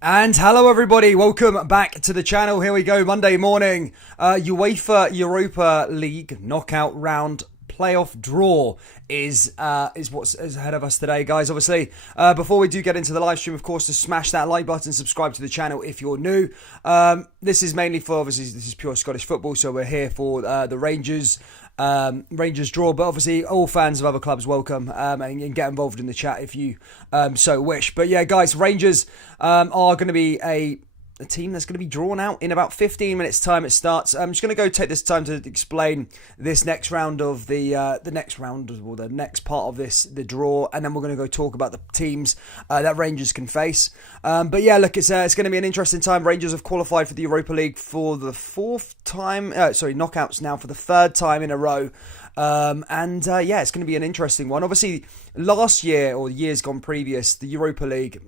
And hello everybody, welcome back to the channel. Here we go, Monday morning. UEFA Europa League knockout round playoff draw is what's ahead of us today, guys. Obviously, before we do get into the live stream, of course, to smash that like button, subscribe to the channel if you're new. This is mainly for, obviously, this is pure Scottish football, so we're here for the Rangers draw, but obviously all fans of other clubs welcome, and get involved in the chat if you so wish. But yeah, guys, Rangers are going to be a team that's going to be drawn out in about 15 minutes time. It starts. I'm just going to go take this time to explain this next round of the next part of the draw, and then we're going to go talk about the teams that Rangers can face. But yeah, look, it's going to be an interesting time. Rangers have qualified for the Europa League for the knockouts now for the third time in a row. Yeah, it's going to be an interesting one. Obviously, last year or years gone previous, the Europa League.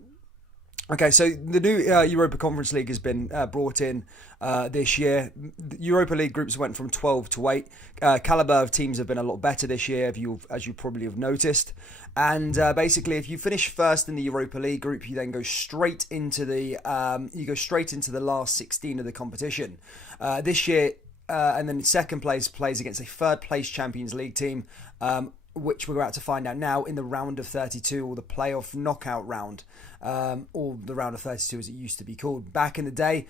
Okay, so the new Europa Conference League has been brought in this year. The Europa League groups went from 12 to 8. Calibre of teams have been a lot better this year, as you probably have noticed. And basically, if you finish first in the Europa League group, you then go straight into the last 16 of the competition. This year, and then second place plays against a third place Champions League team. Which we're about to find out now in the round of 32, or the playoff knockout round, or the round of 32 as it used to be called. Back in the day,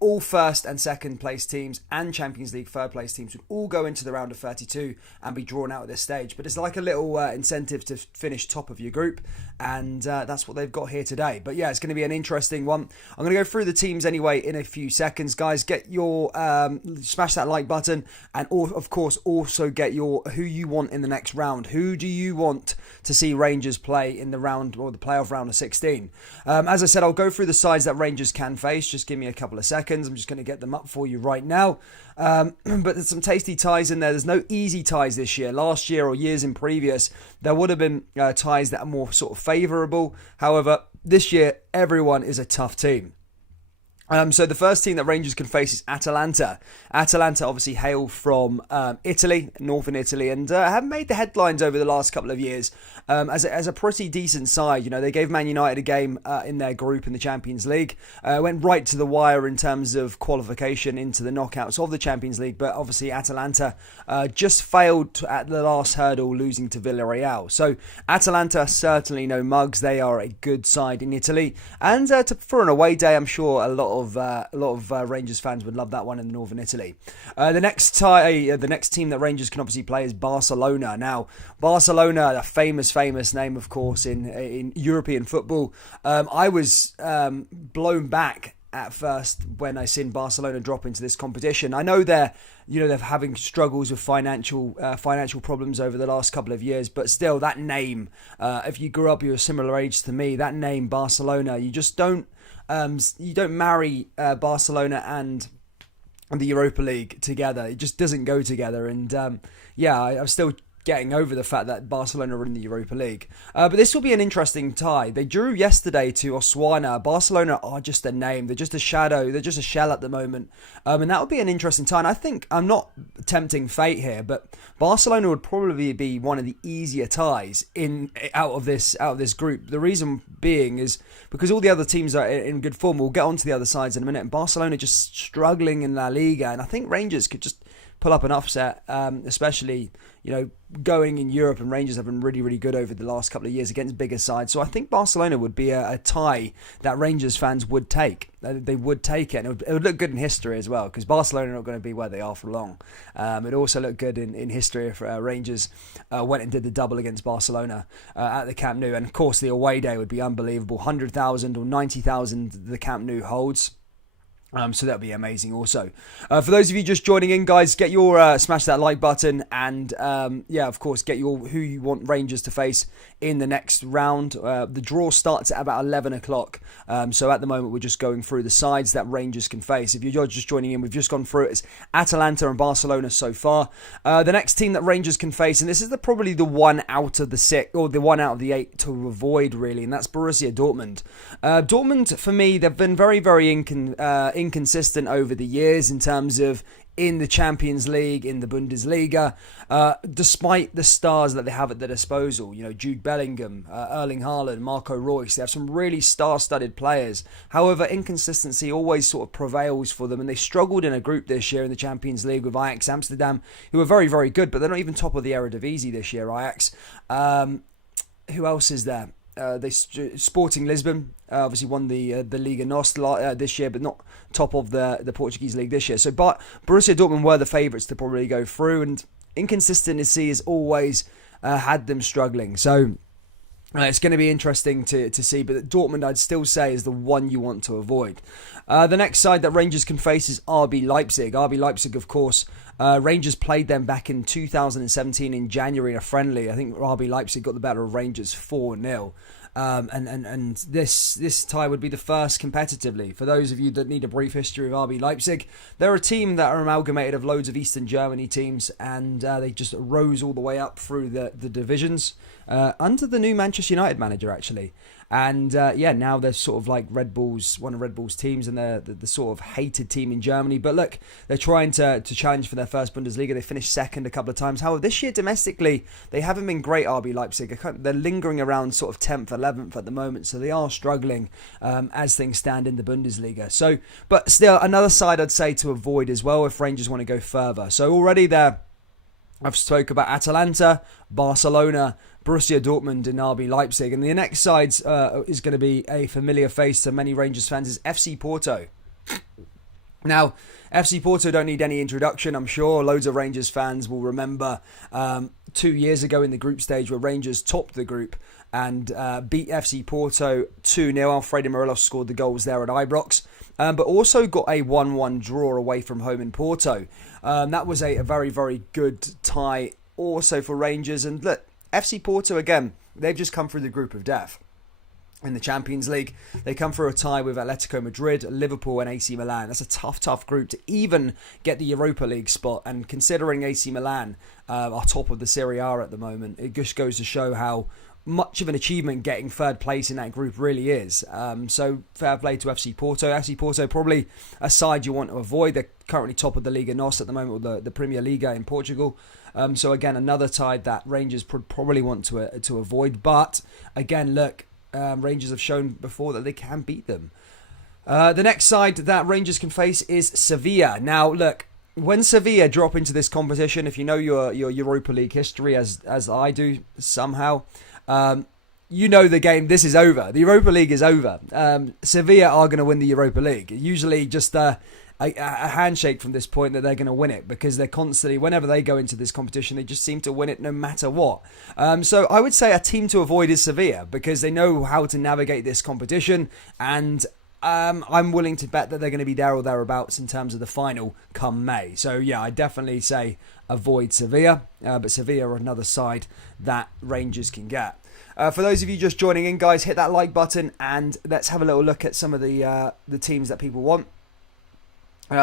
all first and second place teams and Champions League third place teams would all go into the round of 32 and be drawn out at this stage. But it's like a little incentive to finish top of your group, and that's what they've got here today. But yeah, it's going to be an interesting one. I'm going to go through the teams anyway in a few seconds, guys. Get your smash that like button, and of course also get your who you want in the next round. Who do you want to see Rangers play in the round, or the playoff round of 16? As I said, I'll go through the sides that Rangers can face. Just give me a couple of seconds. I'm just going to get them up for you right now. But there's some tasty ties in there. There's no easy ties this year. Last year or years in previous, there would have been ties that are more sort of favourable. However, this year, everyone is a tough team. So the first team that Rangers can face is Atalanta. Atalanta obviously hail from Italy, northern Italy, and have made the headlines over the last couple of years as a pretty decent side. You know, they gave Man United a game in their group in the Champions League. Went right to the wire in terms of qualification into the knockouts of the Champions League, but obviously Atalanta just failed at the last hurdle, losing to Villarreal. So Atalanta certainly no mugs. They are a good side in Italy, and for an away day, I'm sure a lot of Rangers fans would love that one in northern Italy. The next team that Rangers can obviously play is Barcelona. Now, Barcelona, a famous name, of course, in European football. I was blown back at first when I seen Barcelona drop into this competition. I know they're having struggles with financial problems over the last couple of years, but still, that name, if you grew up, you're a similar age to me, that name Barcelona, you just don't marry Barcelona and the Europa League together. It just doesn't go together. And I'm still getting over the fact that Barcelona are in the Europa League. But this will be an interesting tie. They drew yesterday to Osasuna. Barcelona are just a name. They're just a shadow. They're just a shell at the moment. And that would be an interesting tie. And I think, I'm not tempting fate here, but Barcelona would probably be one of the easier ties out of this group. The reason being is because all the other teams are in good form. We'll get onto the other sides in a minute. And Barcelona just struggling in La Liga. And I think Rangers could just pull up an upset, especially, going in Europe, and Rangers have been really, really good over the last couple of years against bigger sides. So I think Barcelona would be a tie that Rangers fans would take. They would take it, and it would look good in history as well, because Barcelona are not going to be where they are for long. It also looked good in history if Rangers went and did the double against Barcelona at the Camp Nou. And of course, the away day would be unbelievable. 100,000 or 90,000 the Camp Nou holds. So that'll be amazing also. For those of you just joining in, guys, get your smash that like button, and of course, get your who you want Rangers to face in the next round. The draw starts at about 11 o'clock. So at the moment, we're just going through the sides that Rangers can face. If you're just joining in, we've just gone through it. It's Atalanta and Barcelona so far. The next team that Rangers can face, and this is probably the one out of the six, or the one out of the 8 to avoid, really, and that's Borussia Dortmund. Dortmund, for me, they've been very, very inconsistent over the years in terms of in the Champions League, in the Bundesliga, despite the stars that they have at their disposal. You know, Jude Bellingham, Erling Haaland, Marco Reus. They have some really star-studded players. However, inconsistency always sort of prevails for them, and they struggled in a group this year in the Champions League with Ajax Amsterdam, who are very, very good, but they're not even top of the Eredivisie this year, Ajax. Who else is there? Sporting Lisbon obviously won the Liga NOS this year, but not top of the Portuguese league this year. So, but Borussia Dortmund were the favourites to probably go through, and inconsistency has always had them struggling. So it's going to be interesting to see, but Dortmund I'd still say is the one you want to avoid. The next side that Rangers can face is RB Leipzig. RB Leipzig, of course, Rangers played them back in 2017 in January in a friendly. I think RB Leipzig got the better of Rangers 4-0. And this tie would be the first competitively. For those of you that need a brief history of RB Leipzig, they're a team that are amalgamated of loads of Eastern Germany teams, and they just rose all the way up through the divisions under the new Manchester United manager, actually. And now they're sort of like Red Bull's, one of Red Bull's teams, and they're the sort of hated team in Germany. But look, they're trying to challenge for their first Bundesliga. They finished second a couple of times. However, this year domestically, they haven't been great, RB Leipzig. They're lingering around sort of 10th, 11th at the moment, so they are struggling as things stand in the Bundesliga. So, but still, another side I'd say to avoid as well if Rangers want to go further. So already there, I've spoke about Atalanta, Barcelona, Borussia Dortmund and RB Leipzig. And the next side is going to be a familiar face to many Rangers fans, is FC Porto. Now, FC Porto don't need any introduction, I'm sure. Loads of Rangers fans will remember 2 years ago in the group stage where Rangers topped the group and beat FC Porto 2-0. Alfredo Morelos scored the goals there at Ibrox. But also got a 1-1 draw away from home in Porto. That was a very, very good tie also for Rangers. And look, FC Porto, again, they've just come through the group of death. In the Champions League, they come through a tie with Atletico Madrid, Liverpool and AC Milan. That's a tough group to even get the Europa League spot. And considering AC Milan are top of the Serie A at the moment, it just goes to show how much of an achievement getting third place in that group really is. So fair play to FC Porto. FC Porto probably a side you want to avoid. They're currently top of the Liga NOS at the moment, or the Premier Liga in Portugal. So again, another side that Rangers probably want to avoid. But again, look, Rangers have shown before that they can beat them. The next side that Rangers can face is Sevilla. Now, look, when Sevilla drop into this competition, if you know your Europa League history as I do somehow, you know the game, this is over. The Europa League is over. Sevilla are going to win the Europa League. Usually just a handshake from this point that they're going to win it, because they're constantly, whenever they go into this competition, they just seem to win it no matter what. So I would say a team to avoid is Sevilla, because they know how to navigate this competition, and I'm willing to bet that they're going to be there or thereabouts in terms of the final come May. So yeah, I definitely say avoid Sevilla, but Sevilla are another side that Rangers can get. For those of you just joining in, guys, hit that like button and let's have a little look at some of the teams that people want.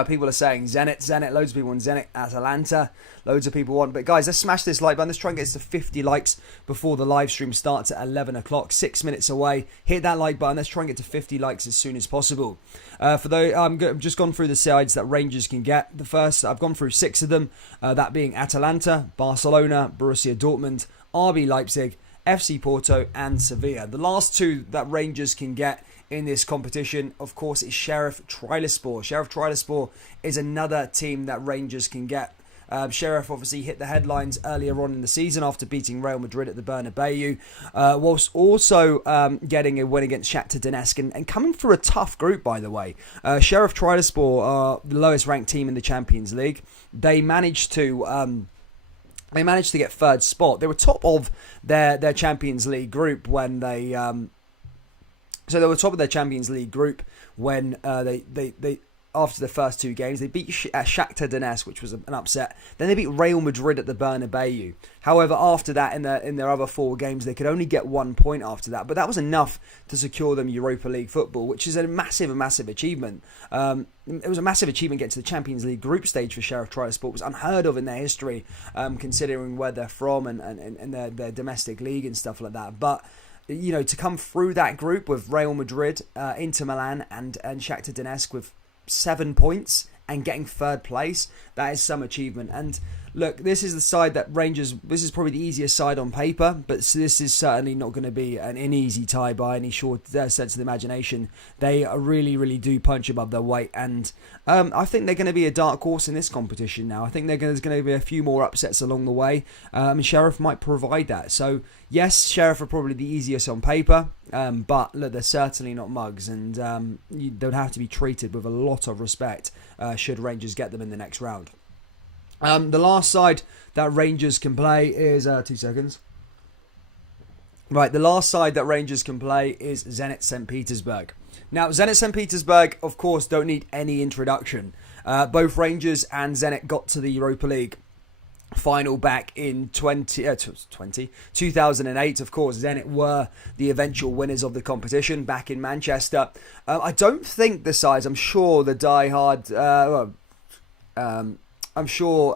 People are saying Zenit, loads of people want Zenit, Atalanta, loads of people want. But guys, let's smash this like button. Let's try and get to 50 likes before the live stream starts at 11 o'clock, 6 minutes away. Hit that like button. Let's try and get to 50 likes as soon as possible. For those, I've just gone through the sides that Rangers can get. The first, I've gone through 6 of them, that being Atalanta, Barcelona, Borussia Dortmund, RB Leipzig, FC Porto and Sevilla. The last 2 that Rangers can get in this competition, of course, is Sheriff Tiraspol. Sheriff Tiraspol is another team that Rangers can get. Sheriff obviously hit the headlines earlier on in the season after beating Real Madrid at the Bernabeu, whilst also getting a win against Shakhtar Donetsk and coming through a tough group, by the way. Sheriff Tiraspol are the lowest ranked team in the Champions League. They managed to get third spot. They were top of their Champions League group when they... So they were top of their Champions League group when they after the first 2 games. They beat Shakhtar Donetsk, which was an upset. Then they beat Real Madrid at the Bernabeu. However, after that, in their other 4 games, they could only get 1 point after that. But that was enough to secure them Europa League football, which is a massive achievement. It was a massive achievement getting to the Champions League group stage for Sheriff Tiraspol. It was unheard of in their history, considering where they're from and their domestic league and stuff like that. But you know, to come through that group with Real Madrid, Inter Milan and Shakhtar Donetsk with 7 points and getting third place, that is some achievement. And look, this is the side that Rangers, this is probably the easiest side on paper, but this is certainly not going to be an easy tie by any short sense of the imagination. They really, really do punch above their weight, and I think they're going to be a dark horse in this competition now. I think there's going to be a few more upsets along the way, and Sheriff might provide that. So, yes, Sheriff are probably the easiest on paper, but look, they're certainly not mugs, and they would have to be treated with a lot of respect should Rangers get them in the next round. The last side that Rangers can play is 2 seconds. Right, the last side that Rangers can play is Zenit St. Petersburg. Now, Zenit St. Petersburg, of course, don't need any introduction. Both Rangers and Zenit got to the Europa League final back in 2008. Of course, Zenit were the eventual winners of the competition back in Manchester. I don't think the sides, I'm sure the diehard... I'm sure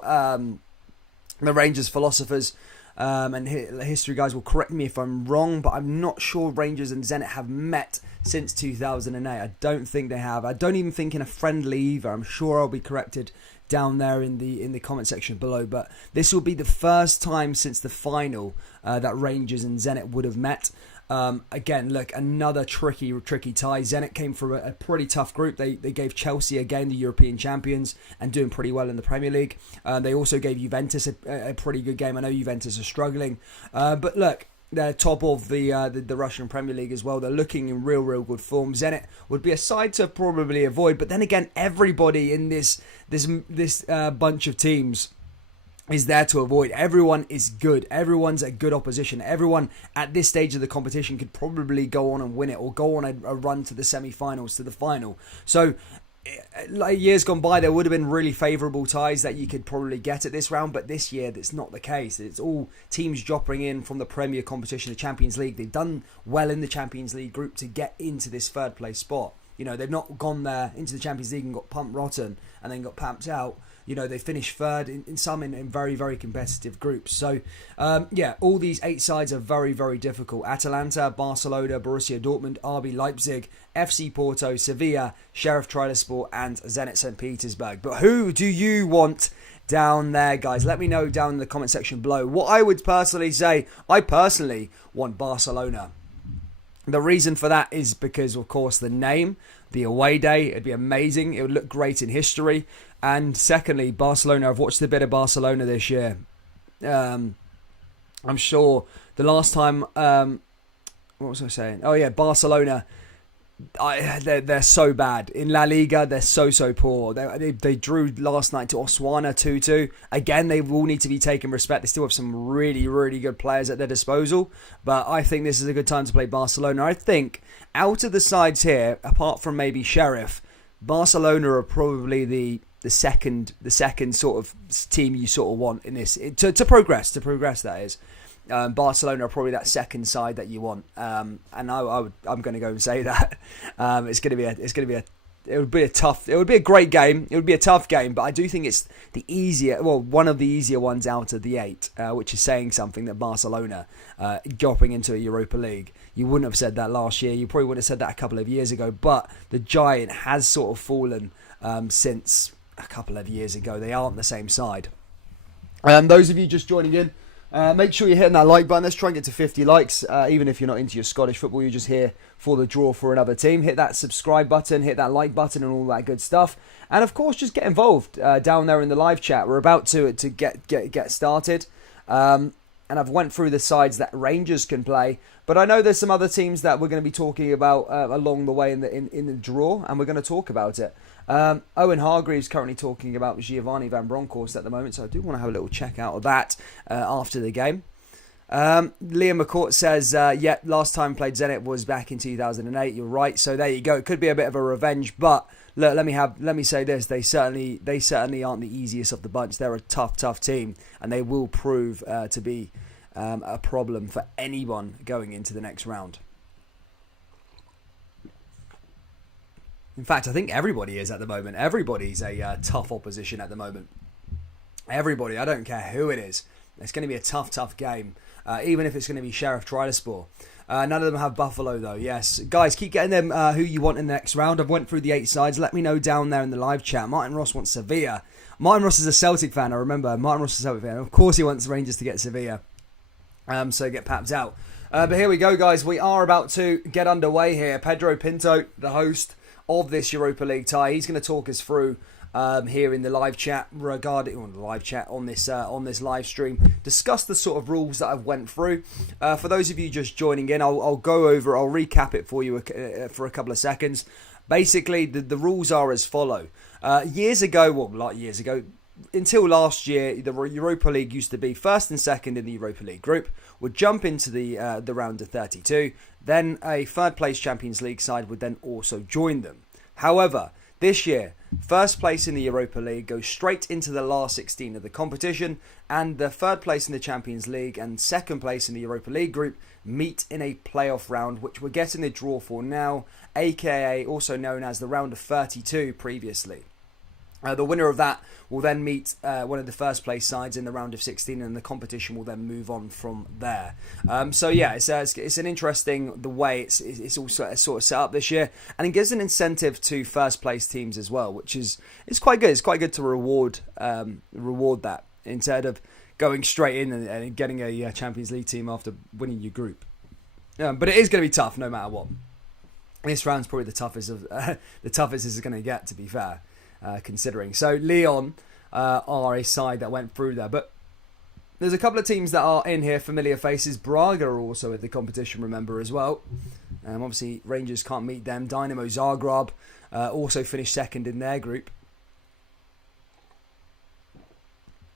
the Rangers philosophers and history guys will correct me if I'm wrong, but I'm not sure Rangers and Zenit have met since 2008. I don't think they have. I don't even think in a friendly either. I'm sure I'll be corrected down there in the comment section below. But this will be the first time since the final that Rangers and Zenit would have met. Again, look, another tricky tie. Zenit came from a pretty tough group. They gave Chelsea again, the European champions, and doing pretty well in the Premier League. They also gave Juventus a pretty good game. I know Juventus are struggling, but look, they're top of the Russian Premier League as well. They're looking in real good form. Zenit would be a side to probably avoid, but then again, everybody in this bunch of teams is there to avoid. Everyone is good. Everyone's a good opposition. Everyone at this stage of the competition could probably go on and win it, or go on a run to the semi-finals, to the final. So, like years gone by, there would have been really favourable ties that you could probably get at this round, but this year that's not the case. It's all teams dropping in from the Premier competition, the Champions League. They've done well in the Champions League group to get into this third place spot. You know, they've not gone there into the Champions League and got pumped rotten and then got pumped out. You know, they finished third in some in very, very competitive groups. So, all these 8 sides are very, very difficult. Atalanta, Barcelona, Borussia Dortmund, RB Leipzig, FC Porto, Sevilla, Sheriff Tiraspol, and Zenit St. Petersburg. But who do you want down there, guys? Let me know down in the comment section below. What I would personally say, I personally want Barcelona. The reason for that is because, of course, the name, the away day, it'd be amazing. It would look great in history. And secondly, Barcelona, I've watched a bit of Barcelona this year. I'm sure the last time, what was I saying? Oh yeah, Barcelona, they're so bad. In La Liga, they're so poor. They drew last night to Osasuna 2-2. Again, they will need to be taken respect. They still have some really, really good players at their disposal. But I think this is a good time to play Barcelona. I think out of the sides here, apart from maybe Sheriff, Barcelona are probably the second sort of team you sort of want in this to progress. That is, Barcelona are probably that second side that you want, and I'm going to go and say that it would be a great game. It would be a tough game, but I do think it's one of the easier ones out of the 8, which is saying something that Barcelona dropping into a Europa League. You wouldn't have said that last year. You probably would have said that a couple of years ago, but the giant has sort of fallen since a couple of years ago. They aren't the same side. Those of you just joining in, make sure you're hitting that like button. Let's try and get to 50 likes. Even if you're not into your Scottish football, you're just here for the draw for another team. Hit that subscribe button, hit that like button, and all that good stuff. And of course, just get involved down there in the live chat. We're about to get started. And I've went through the sides that Rangers can play, but I know there's some other teams that we're going to be talking about along the way in the draw, and we're going to talk about it. Owen Hargreaves currently talking about Giovanni Van Bronckhorst at the moment, so I do want to have a little check out of that after the game. Liam McCourt says, last time played Zenit was back in 2008. You're right, so there you go. It could be a bit of a revenge, but look, let me say this: they certainly aren't the easiest of the bunch. They're a tough team, and they will prove to be a problem for anyone going into the next round. In fact, I think everybody is at the moment. Everybody's a tough opposition at the moment. Everybody, I don't care who it is. It's going to be a tough game, even if it's going to be Sheriff Tiraspol. None of them have Buffalo, though. Yes. Guys, keep getting them who you want in the next round. I've went through the 8 sides. Let me know down there in the live chat. Martin Ross wants Sevilla. Martin Ross is a Celtic fan, I remember. Martin Ross is a Celtic fan. Of course he wants Rangers to get Sevilla. So get papped out. But here we go, guys. We are about to get underway here. Pedro Pinto, the host of this Europa League tie, he's going to talk us through here in the live chat on this live stream. Discuss the sort of rules that I've went through. For those of you just joining in, I'll recap it for you for a couple of seconds. Basically, the rules are as follow. Years ago, until last year, the Europa League used to be first and second in the Europa League group, would jump into the round of 32, then a third place Champions League side would then also join them. However, this year, first place in the Europa League goes straight into the last 16 of the competition, and the third place in the Champions League and second place in the Europa League group meet in a playoff round, which we're getting the draw for now, aka also known as the round of 32 previously. The winner of that will then meet one of the first place sides in the round of 16, and the competition will then move on from there. It's an interesting the way it's all sort of set up this year, and it gives an incentive to first place teams as well, which is quite good. It's quite good to reward that instead of going straight in and getting a Champions League team after winning your group. But it is going to be tough no matter what. This round's probably the toughest it's going to get, to be fair. Considering. So Lyon are a side that went through there, but there's a couple of teams that are in here, familiar faces. Braga are also at the competition, remember, as well. Obviously Rangers can't meet them. Dynamo Zagreb also finished second in their group.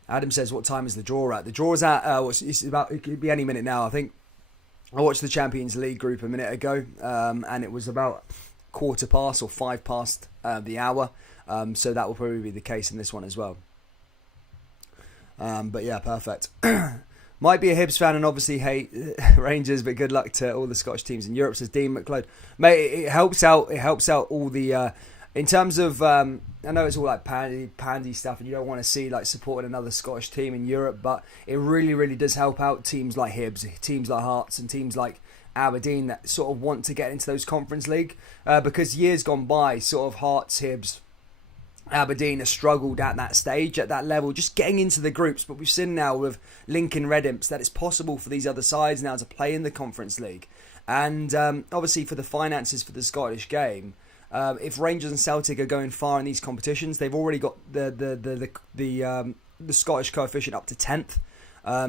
Adam says, what time is the draw at? The draw is at it could be any minute now. I think I watched the Champions League group a minute ago, and it was about 5 past the hour. So that will probably be the case in this one as well. But yeah, perfect. Might be a Hibs fan and obviously hate Rangers, but good luck to all the Scottish teams in Europe, says Dean McLeod. Mate, it helps out all the... in terms of... I know it's all like pandy stuff and you don't want to see like supporting another Scottish team in Europe, but it really, really does help out teams like Hibs, teams like Hearts and teams like Aberdeen that sort of want to get into those Conference League. Because years gone by, sort of Hearts, Hibs, Aberdeen has struggled at that stage, at that level, just getting into the groups. But we've seen now with Lincoln Red Imps that it's possible for these other sides now to play in the Conference League. And obviously for the finances for the Scottish game, if Rangers and Celtic are going far in these competitions, they've already got the Scottish coefficient up to 10th.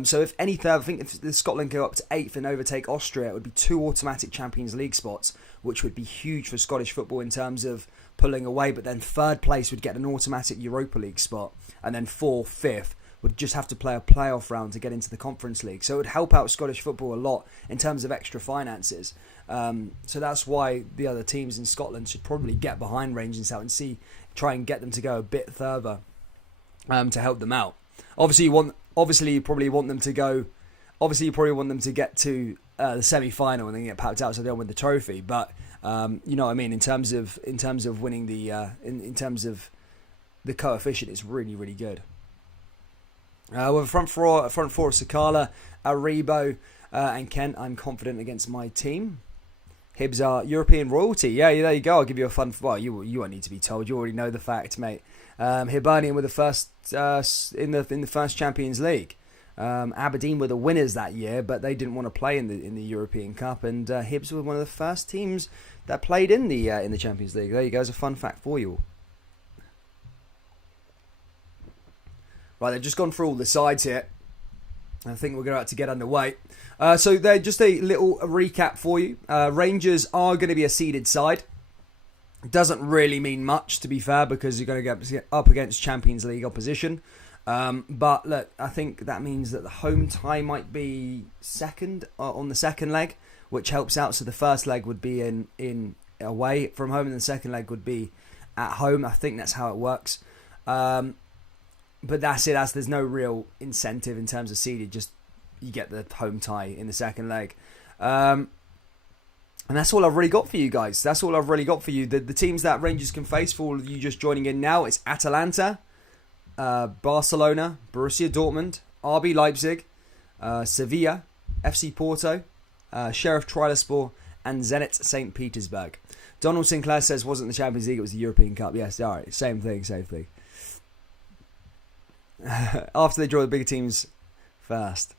So if anything, I think if the Scotland go up to 8th and overtake Austria, it would be 2 automatic Champions League spots, which would be huge for Scottish football in terms of pulling away. But then third place would get an automatic Europa League spot, and then 4th, 5th would just have to play a playoff round to get into the Conference League. So it would help out Scottish football a lot in terms of extra finances. So that's why the other teams in Scotland should probably get behind Rangers out and try and get them to go a bit further to help them out. Obviously, you probably want them to go. Obviously, you probably want them to get to the semi-final and then get packed out so they don't win the trophy. But you know what I mean in terms of winning the in terms of the coefficient, it's really, really good. With a front four of Sakala, Aribo, and Kent, I'm confident against my team. Hibs are European royalty. Yeah, there you go. I'll give you a fun... Well, you won't need to be told. You already know the fact, mate. Hibernian were the first in the first Champions League. Aberdeen were the winners that year, but they didn't want to play in the European Cup. And Hibs were one of the first teams that played in the Champions League. There you go. It's a fun fact for you all. Right, they've just gone through all the sides here. I think we're about to get underway. So they're just a little recap for you. Rangers are going to be a seeded side. Doesn't really mean much, to be fair, because you're going to get up against Champions League opposition. But look, I think that means that the home tie might be second on the second leg, which helps out. So the first leg would be in away from home, and the second leg would be at home. I think that's how it works. But that's it. There's no real incentive in terms of seeded. Just you get the home tie in the second leg. And that's all I've really got for you guys. That's all I've really got for you. The teams that Rangers can face, for all of you just joining in now, it's Atalanta, Barcelona, Borussia Dortmund, RB Leipzig, Sevilla, FC Porto, Sheriff Tiraspol, and Zenit St. Petersburg. Donald Sinclair says wasn't the Champions League, it was the European Cup. Yes, all right, same thing. After they draw the bigger teams first.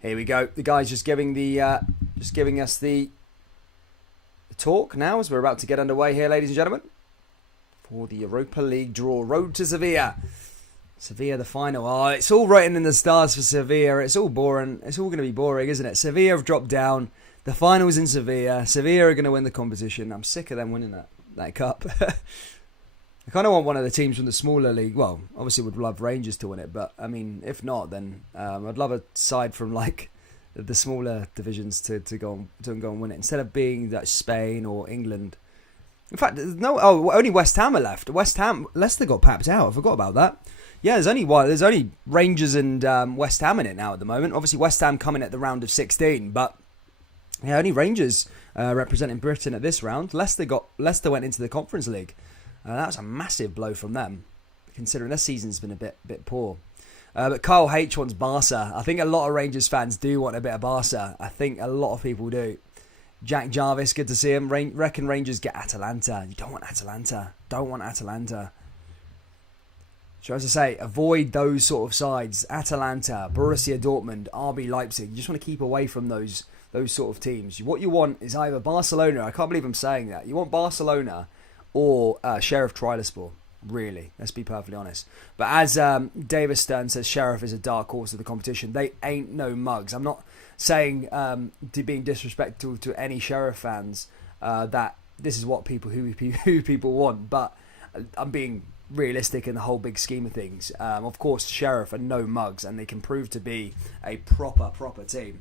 Here we go. The guy's just giving us the talk now as we're about to get underway here, ladies and gentlemen, for the Europa League draw. Road to Sevilla. Sevilla, the final. Oh, it's all written in the stars for Sevilla. It's all boring. It's all going to be boring, isn't it? Sevilla have dropped down. The final's in Sevilla. Sevilla are going to win the competition. I'm sick of them winning that cup. I kind of want one of the teams from the smaller league. Well, obviously would love Rangers to win it, but I mean, if not, then I'd love a side from like the smaller divisions to go and win it instead of being that Spain or England. In fact, only West Ham are left. Leicester got papped out. I forgot about that. Yeah, there's only Rangers and West Ham in it now at the moment. Obviously, West Ham coming at the round of 16, but yeah, only Rangers representing Britain at this round. Leicester went into the Conference League. That's a massive blow from them, considering their season's been a bit poor. But Kyle H wants Barca. I think a lot of Rangers fans do want a bit of Barca. I think a lot of people do. Jack Jarvis, good to see him. Reckon Rangers get Atalanta. You don't want Atalanta. So as I say, avoid those sort of sides. Atalanta, Borussia Dortmund, RB Leipzig. You just want to keep away from those sort of teams. What you want is either Barcelona. I can't believe I'm saying that. You want Barcelona or Sheriff Tiraspol. Really, let's be perfectly honest. But as Davis Stern says, Sheriff is a dark horse of the competition. They ain't no mugs. I'm not saying to being disrespectful to any Sheriff fans that this is what who people want, but I'm being realistic in the whole big scheme of things. Of course, Sheriff are no mugs, and they can prove to be a proper team.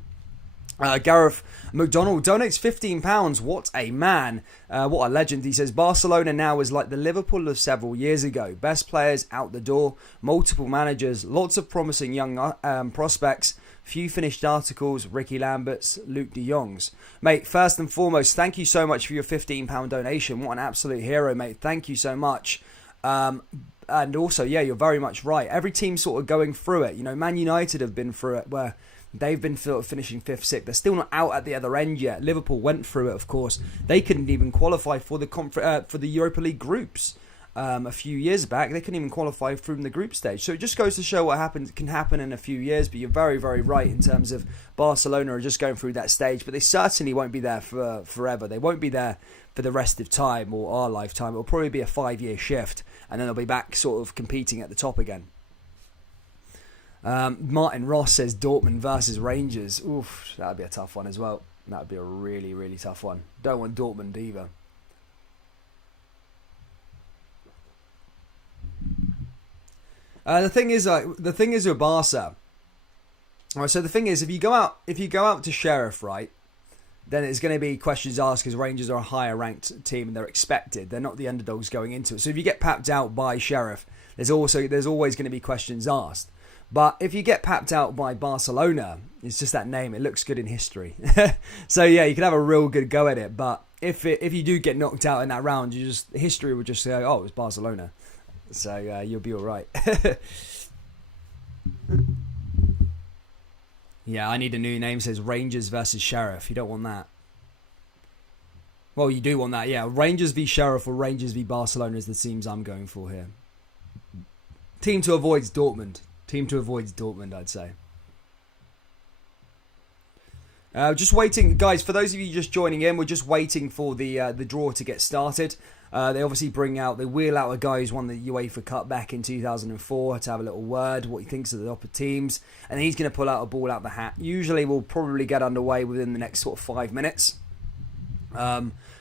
Gareth McDonald donates £15. What a man. What a legend. He says, Barcelona now is like the Liverpool of several years ago. Best players out the door, multiple managers, lots of promising young prospects, few finished articles, Ricky Lamberts, Luke de Jongs. Mate, first and foremost, thank you so much for your £15 donation. What an absolute hero, mate. Thank you so much. And also, yeah, you're very much right. Every team's sort of going through it. You know, Man United have been through it where they've been finishing 5th, 6th. They're still not out at the other end yet. Liverpool went through it, of course. They couldn't even qualify for the Europa League groups a few years back. They couldn't even qualify from the group stage. So it just goes to show what can happen in a few years. But you're very, very right in terms of Barcelona are just going through that stage. But they certainly won't be there for forever. They won't be there for the rest of time or our lifetime. It'll probably be a 5-year shift. And then they'll be back sort of competing at the top again. Martin Ross says Dortmund versus Rangers. Oof, that would be a tough one as well. That would be a really, really tough one. Don't want Dortmund either. The thing is with Barca. Alright, so the thing is, if you go out to Sheriff, right, then it's going to be questions asked because Rangers are a higher ranked team and they're expected. They're not the underdogs going into it. So if you get papped out by Sheriff, there's always going to be questions asked. But if you get papped out by Barcelona, it's just that name. It looks good in history. So yeah, you can have a real good go at it. But if you do get knocked out in that round, history will just say, oh, it was Barcelona. So you'll be all right. Yeah, I need a new name. Says Rangers versus Sheriff. You don't want that. Well, you do want that. Yeah, Rangers v Sheriff or Rangers v Barcelona is the teams I'm going for here. Team to avoid is Dortmund. I'd say. Just waiting, guys. For those of you just joining in, we're just waiting for the draw to get started. They obviously wheel out a guy who's won the UEFA Cup back in 2004 to have a little word, what he thinks of the upper teams, and he's going to pull out a ball out the hat. Usually, we'll probably get underway within the next sort of 5 minutes.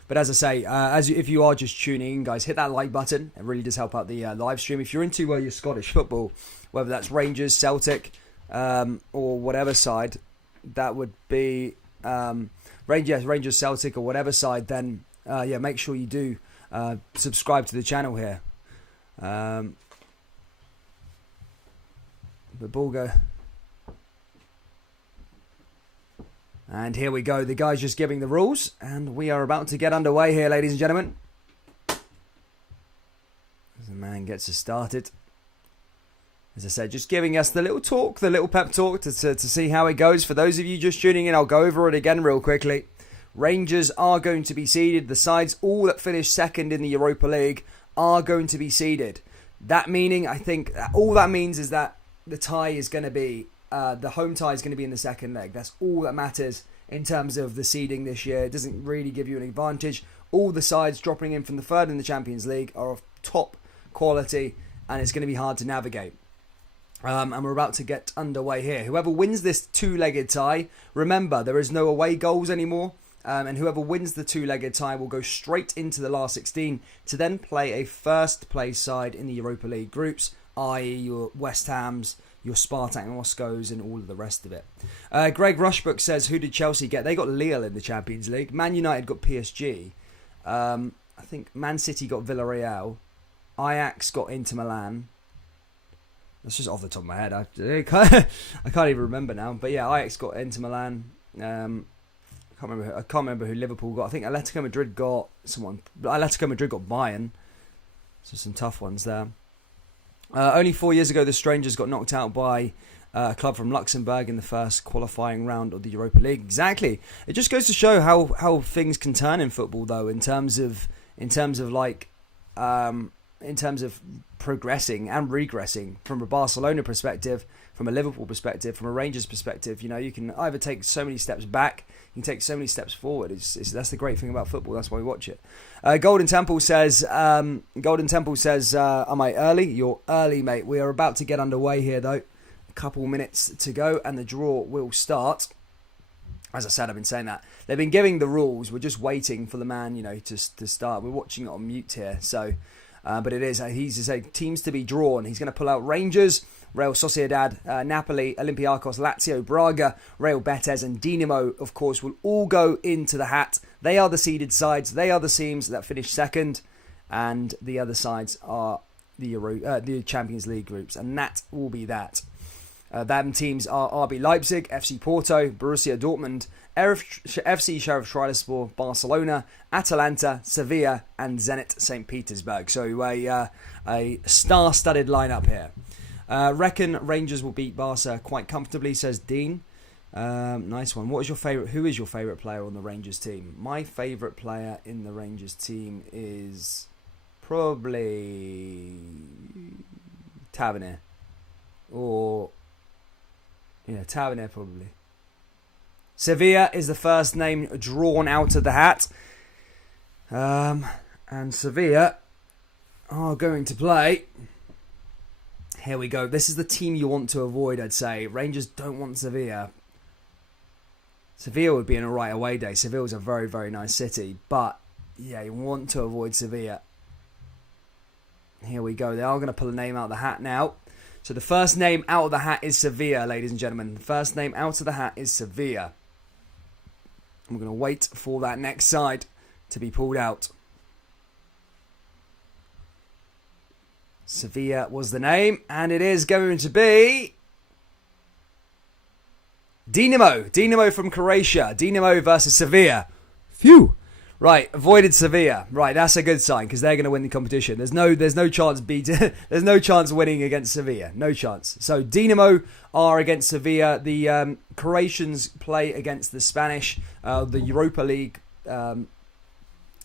But as I say, if you are just tuning in, guys, hit that like button. It really does help out the live stream. If you're into your Scottish football, whether that's Rangers, Celtic, or whatever side, that would be Rangers, Celtic, or whatever side, then make sure you do subscribe to the channel here. The ball go. And here we go. The guy's just giving the rules. And we are about to get underway here, ladies and gentlemen. man gets us started. As I said, just giving us the little talk, the little pep talk to see how it goes. For those of you just tuning in, I'll go over it again real quickly. Rangers are going to be seeded. The sides all that finished second in the Europa League are going to be seeded. That meaning, I think, all that means is that the tie is going to be, the home tie is going to be in the second leg. That's all that matters in terms of the seeding this year. It doesn't really give you an advantage. All the sides dropping in from the third in the Champions League are of top quality, and it's going to be hard to navigate. And we're about to get underway here. Whoever wins this two-legged tie, remember, there is no away goals anymore. And whoever wins the two-legged tie will go straight into the last 16 to then play a first-place side in the Europa League groups, i.e. your West Hams, your Spartak Moscows, and all of the rest of it. Greg Rushbrook says, who did Chelsea get? They got Lille in the Champions League. Man United got PSG. I think Man City got Villarreal. Ajax got Inter Milan. That's just off the top of my head. I can't even remember now. But yeah, Ajax got Inter Milan. I can't remember who Liverpool got. I think Atletico Madrid got someone. Atletico Madrid got Bayern. So some tough ones there. Only 4 years ago, the Strangers got knocked out by a club from Luxembourg in the first qualifying round of the Europa League. Exactly. It just goes to show how things can turn in football, though, in terms of progressing and regressing from a Barcelona perspective, from a Liverpool perspective, from a Rangers perspective. You know, you can either take so many steps back, you can take so many steps forward. That's the great thing about football. That's why we watch it. Golden Temple says, am I early? You're early, mate. We are about to get underway here, though. A couple minutes to go, and the draw will start. As I said, I've been saying that. They've been giving the rules. We're just waiting for the man, to start. We're watching it on mute here, so... but it is, he's to say, teams to be drawn. He's going to pull out Rangers, Real Sociedad, Napoli, Olympiacos, Lazio, Braga, Real Betis and Dinamo, of course, will all go into the hat. They are the seeded sides. They are the teams that finish second. And the other sides are the Champions League groups. And that will be that. Them teams are RB Leipzig, FC Porto, Borussia Dortmund, FC Sheriff Tiraspol, Barcelona, Atalanta, Sevilla, and Zenit St. Petersburg. So a star-studded lineup here. Reckon Rangers will beat Barca quite comfortably, says Dean. Nice one. Who is your favourite player on the Rangers team? My favourite player in the Rangers team is probably Tavernier. Tavernier probably. Sevilla is the first name drawn out of the hat. And Sevilla are going to play. Here we go. This is the team you want to avoid, I'd say. Rangers don't want Sevilla. Sevilla would be in a right away day. Sevilla's a very, very nice city. But, yeah, you want to avoid Sevilla. Here we go. They are going to pull a name out of the hat now. So the first name out of the hat is Sevilla, ladies and gentlemen. The first name out of the hat is Sevilla. I'm going to wait for that next side to be pulled out. Sevilla was the name, and it is going to be Dinamo. Dinamo from Croatia. Dinamo versus Sevilla. Phew. Right, avoided Sevilla. Right, that's a good sign because they're going to win the competition. There's no chance there's no chance winning against Sevilla. No chance. So Dinamo are against Sevilla. The Croatians play against the Spanish, the Europa League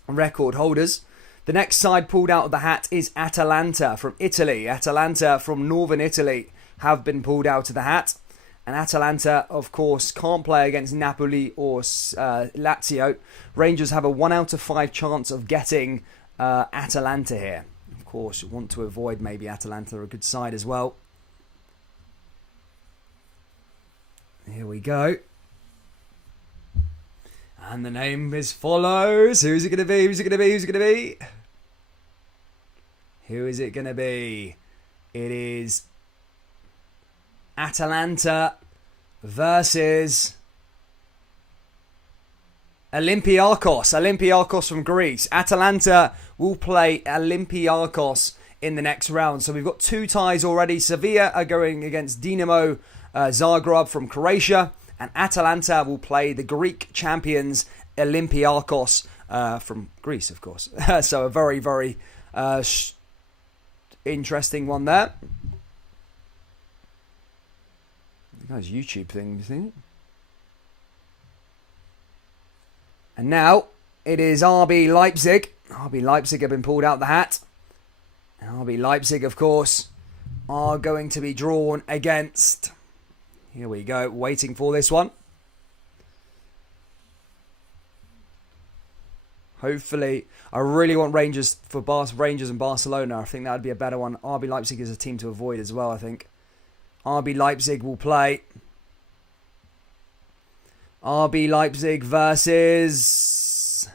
record holders. The next side pulled out of the hat is Atalanta from Italy. Atalanta from northern Italy have been pulled out of the hat. And Atalanta, of course, can't play against Napoli or Lazio. Rangers have a 1 out of 5 chance of getting Atalanta here. Of course, you want to avoid maybe Atalanta, a good side as well. Here we go. And the name is follows. Who's it going to be? Who's it going to be? Who's it going to be? Who is it going to be? It is Atalanta versus Olympiacos. Olympiacos from Greece. Atalanta will play Olympiacos in the next round. So we've got 2 ties already. Sevilla are going against Dinamo Zagreb from Croatia. And Atalanta will play the Greek champions Olympiacos from Greece, of course. So a very, very interesting one there. The guy's YouTube thing, you think? And now it is RB Leipzig. RB Leipzig have been pulled out the hat. RB Leipzig, of course, are going to be drawn against. Here we go, waiting for this one. Hopefully, I really want Rangers for Rangers and Barcelona. I think that would be a better one. RB Leipzig is a team to avoid as well, I think. RB Leipzig will play. RB Leipzig versus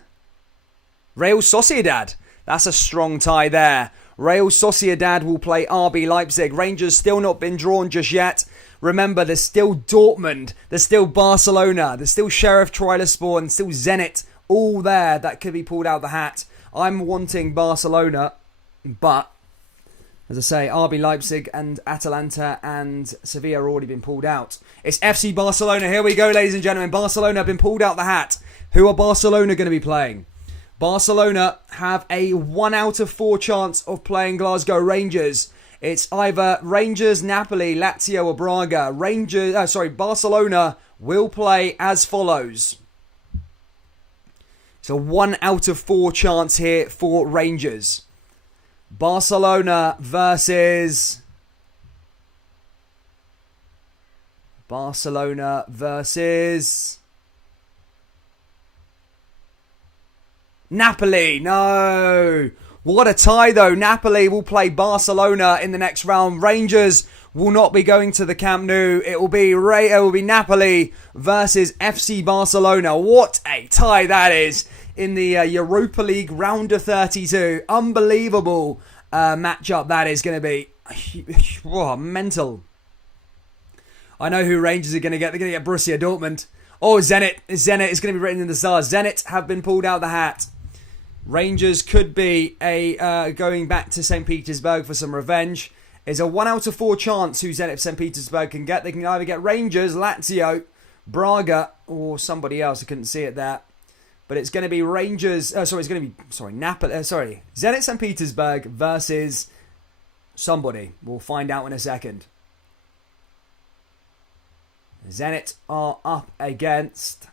Real Sociedad. That's a strong tie there. Real Sociedad will play RB Leipzig. Rangers still not been drawn just yet. Remember, there's still Dortmund, there's still Barcelona, there's still Sheriff Tiraspol and still Zenit. All there that could be pulled out the hat. I'm wanting Barcelona, but as I say, RB Leipzig and Atalanta and Sevilla have already been pulled out. It's FC Barcelona. Here we go, ladies and gentlemen. Barcelona have been pulled out the hat. Who are Barcelona going to be playing? Barcelona have a 1 out of 4 chance of playing Glasgow Rangers. It's either Rangers, Napoli, Lazio or Braga. Barcelona will play as follows. It's a 1 out of 4 chance here for Rangers. Barcelona versus Napoli. No. What a tie though. Napoli will play Barcelona in the next round. Rangers will not be going to the Camp Nou. It will be Napoli versus FC Barcelona. What a tie that is in the Europa League round of 32. Unbelievable matchup that is going to be. Whoa, mental. I know who Rangers are going to get. They're going to get Borussia Dortmund. Oh, Zenit. Zenit is going to be written in the stars. Zenit have been pulled out the hat. Rangers could be going back to St. Petersburg for some revenge. There's a 1 out of 4 chance who Zenit St. Petersburg can get. They can either get Rangers, Lazio, Braga, or somebody else. I couldn't see it there. But it's going to be Rangers. Napoli. Zenit St. Petersburg versus somebody. We'll find out in a second. Zenit are up against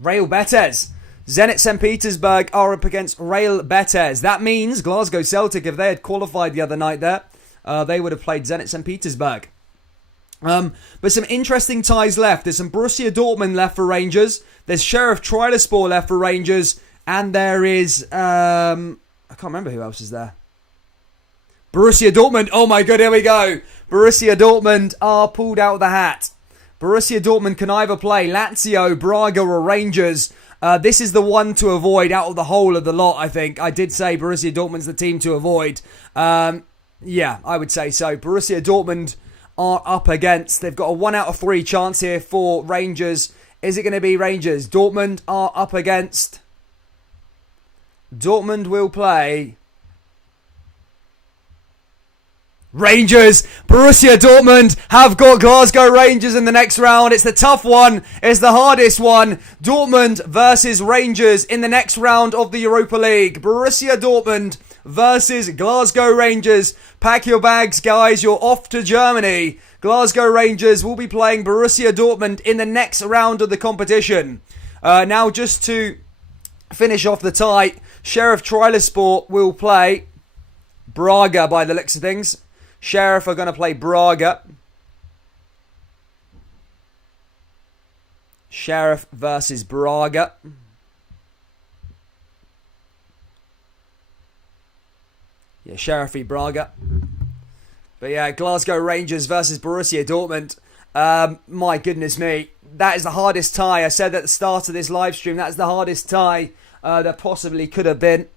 Real Betis. Zenit St. Petersburg are up against Real Betis. That means Glasgow Celtic, if they had qualified the other night there, they would have played Zenit St. Petersburg. But some interesting ties left. There's some Borussia Dortmund left for Rangers. There's Sheriff Tiraspol left for Rangers. And there is, I can't remember who else is there. Borussia Dortmund. Oh my god, here we go. Borussia Dortmund are pulled out of the hat. Borussia Dortmund can either play Lazio, Braga or Rangers. This is the one to avoid out of the whole of the lot, I think. I did say Borussia Dortmund's the team to avoid. Yeah, I would say so. Borussia Dortmund are up against. They've got a 1 out of 3 chance here for Rangers. Is it going to be Rangers? Dortmund are up against. Dortmund will play Rangers. Borussia Dortmund have got Glasgow Rangers in the next round. It's the tough one. It's the hardest one. Dortmund versus Rangers in the next round of the Europa League. Borussia Dortmund versus Glasgow Rangers. Pack your bags, guys. You're off to Germany. Glasgow Rangers will be playing Borussia Dortmund in the next round of the competition. Now, just to finish off the tie, Sheriff Tiraspol will play Braga by the looks of things. Sheriff are going to play Braga. Sheriff versus Braga. Yeah, Sheriff v Braga. But yeah, Glasgow Rangers versus Borussia Dortmund. My goodness me. That is the hardest tie. I said at the start of this live stream, that's the hardest tie there possibly could have been.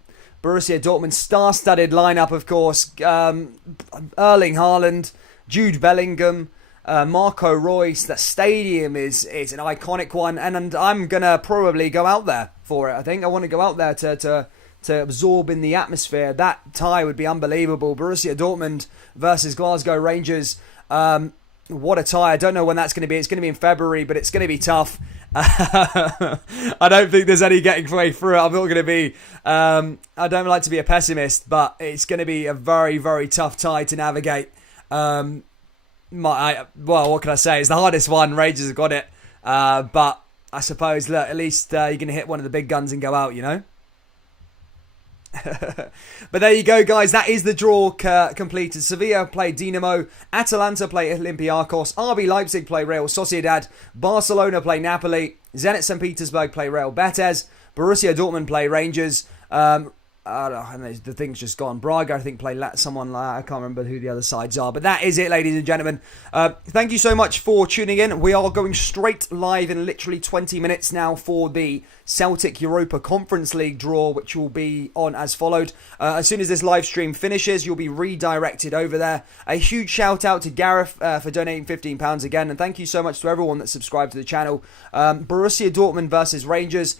Borussia Dortmund star-studded lineup, of course. Erling Haaland, Jude Bellingham, Marco Reus. The stadium is an iconic one, and I'm going to probably go out there for it. I think I want to go out there to absorb in the atmosphere. That tie would be unbelievable. Borussia Dortmund versus Glasgow Rangers. What a tie. I don't know when that's going to be. It's going to be in February, but it's going to be tough. I don't think there's any getting way through it. I'm not going to be. I don't like to be a pessimist, but it's going to be a very, very tough tie to navigate. Well, what can I say? It's the hardest one. Rangers have got it, but I suppose look, at least you're going to hit one of the big guns and go out. You know. But there you go, guys. That is the draw completed. Sevilla play Dinamo, Atalanta play Olympiacos, RB Leipzig play Real Sociedad, Barcelona play Napoli, Zenit St. Petersburg play Real Betis, Borussia Dortmund play Rangers. I don't know, the thing's just gone. Braga, I think, play someone like, I can't remember who the other sides are. But that is it, ladies and gentlemen. Thank you so much for tuning in. We are going straight live in literally 20 minutes now for the Celtic Europa Conference League draw, which will be on as followed. As soon as this live stream finishes, you'll be redirected over there. A huge shout out to Gareth for donating £15 again. And thank you so much to everyone that subscribed to the channel. Borussia Dortmund versus Rangers.